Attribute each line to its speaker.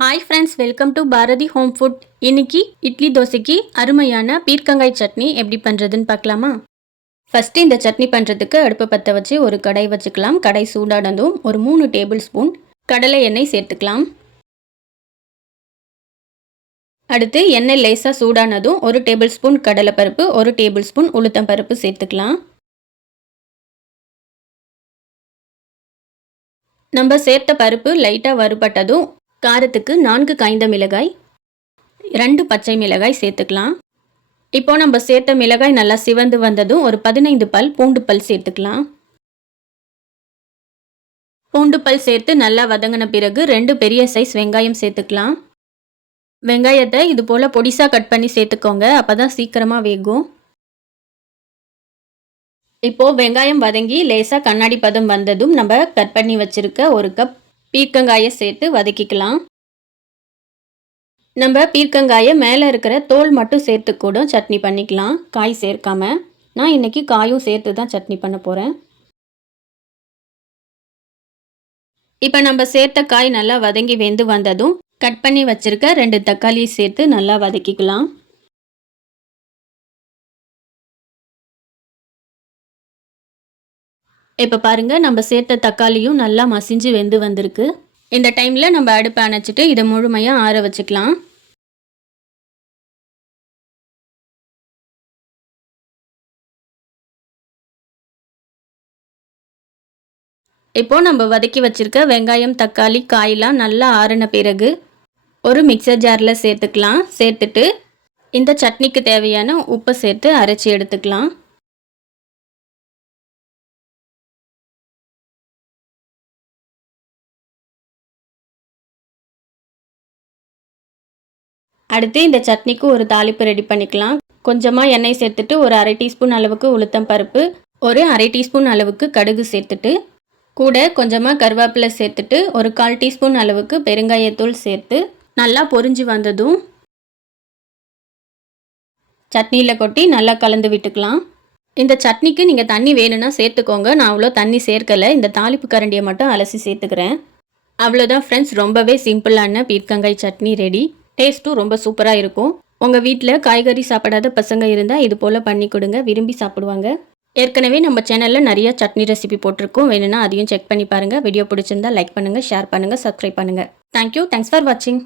Speaker 1: Hi friends welcome to Bharathi home food இன்னைக்கு இட்லி தோசைக்கு அருமையான பீர்க்கங்காய் சட்னி எப்படி பண்ணுறதுன்னு பார்க்கலாமா? ஃபஸ்ட்டு இந்த சட்னி பண்ணுறதுக்கு அடுப்பை பற்ற வச்சு ஒரு கடை வச்சுக்கலாம். கடை சூடானதும் ஒரு மூணு டேபிள் ஸ்பூன் கடலை எண்ணெய் சேர்த்துக்கலாம். அடுத்து எண்ணெய் லேசாக சூடானதும் ஒரு டேபிள் ஸ்பூன் கடலைப்பருப்பு ஒரு டேபிள் ஸ்பூன் உளுத்தம் பருப்பு சேர்த்துக்கலாம். நம்ம சேர்த்த பருப்பு லைட்டாக வறுபட்டதும் காரத்துக்கு நான்கு காய்ந்த மிளகாய் ரெண்டு பச்சை மிளகாய் சேர்த்துக்கலாம். இப்போ நம்ம சேர்த்த மிளகாய் நல்லா சிவந்து வந்ததும் ஒரு பதினைந்து பல் பூண்டு பல் சேர்த்துக்கலாம். பூண்டு பல் சேர்த்து நல்லா வதங்கின பிறகு ரெண்டு பெரிய சைஸ் வெங்காயம் சேர்த்துக்கலாம். வெங்காயத்தை இது போல் பொடிசாக கட் பண்ணி சேர்த்துக்கோங்க அப்போ தான் சீக்கிரமாக வேகும். இப்போது வெங்காயம் வதங்கி லேசாக கண்ணாடி பதம் வந்ததும் நம்ம கட் பண்ணி வச்சுருக்க ஒரு கப் பீர்க்கங்காயை சேர்த்து வதக்கிக்கலாம். நம்ம பீர்க்கங்காயை மேலே இருக்கிற தோல் மட்டும் சேர்த்து கூட சட்னி பண்ணிக்கலாம். காய் சேர்க்காம. நான் இன்றைக்கி காயும் சேர்த்து தான் சட்னி பண்ண போகிறேன் இப்போ நம்ம சேர்த்த காய் நல்லா வதங்கி வெந்து வந்ததும் கட் பண்ணி வச்சுருக்க ரெண்டு தக்காளி சேர்த்து நல்லா வதக்கிக்கலாம். இப்போ பாருங்கள் நம்ம சேர்த்த தக்காளியும் நல்லா மசிஞ்சு வெந்து வந்திருக்கு. இந்த டைமில் நம்ம அடுப்பை அணைச்சிட்டு இதை முழுமையாக ஆற வச்சுக்கலாம். இப்போது நம்ம வதக்கி வச்சுருக்க வெங்காயம் தக்காளி காயெலாம் நல்லா ஆறின பிறகு ஒரு மிக்சர் ஜாரில் சேர்த்துக்கலாம். சேர்த்துட்டு இந்த சட்னிக்கு தேவையான உப்பை சேர்த்து அரைச்சி எடுத்துக்கலாம். அடுத்து இந்த சட்னிக்கு ஒரு தாளிப்பு ரெடி பண்ணிக்கலாம். கொஞ்சமாக எண்ணெய் சேர்த்துட்டு ஒரு அரை டீஸ்பூன் அளவுக்கு உளுத்தம் பருப்பு ஒரு அரை டீஸ்பூன் அளவுக்கு கடுகு சேர்த்துட்டு கூட கொஞ்சமாக கருவேப்பிலை சேர்த்துட்டு ஒரு கால் டீஸ்பூன் அளவுக்கு பெருங்காயத்தூள் சேர்த்து நல்லா பொரிஞ்சு வந்ததும் சட்னியில் கொட்டி நல்லா கலந்து விட்டுக்கலாம். இந்த சட்னிக்கு நீங்கள் தண்ணி வேணும்னா சேர்த்துக்கோங்க. நான் அவ்வளோ தண்ணி சேர்க்கலை. இந்த தாளிப்பு கரண்டியை மட்டும் அலசி சேர்த்துக்கிறேன். அவ்வளோதான் ஃப்ரெண்ட்ஸ் ரொம்பவே சிம்பிளான பீர்க்கங்காய் சட்னி ரெடி டேஸ்ட்டும் ரொம்ப சூப்பராக இருக்கும். உங்கள் வீட்டில் காய்கறி சாப்பிடாத பசங்க இருந்தால் இது போல் பண்ணி கொடுங்க. விரும்பி சாப்பிடுவாங்க. ஏற்கனவே நம்ம சேனலில் நிறைய சட்னி ரெசிபி போட்டிருக்கோம். வேணும்னா அதையும் செக் பண்ணி பாருங்கள் வீடியோ பிடிச்சிருந்தா லைக் பண்ணுங்கள் ஷேர் பண்ணுங்கள் சப்ஸ்கிரைப் பண்ணுங்கள் தேங்க்யூ தேங்க்ஸ் ஃபார் வாட்சிங்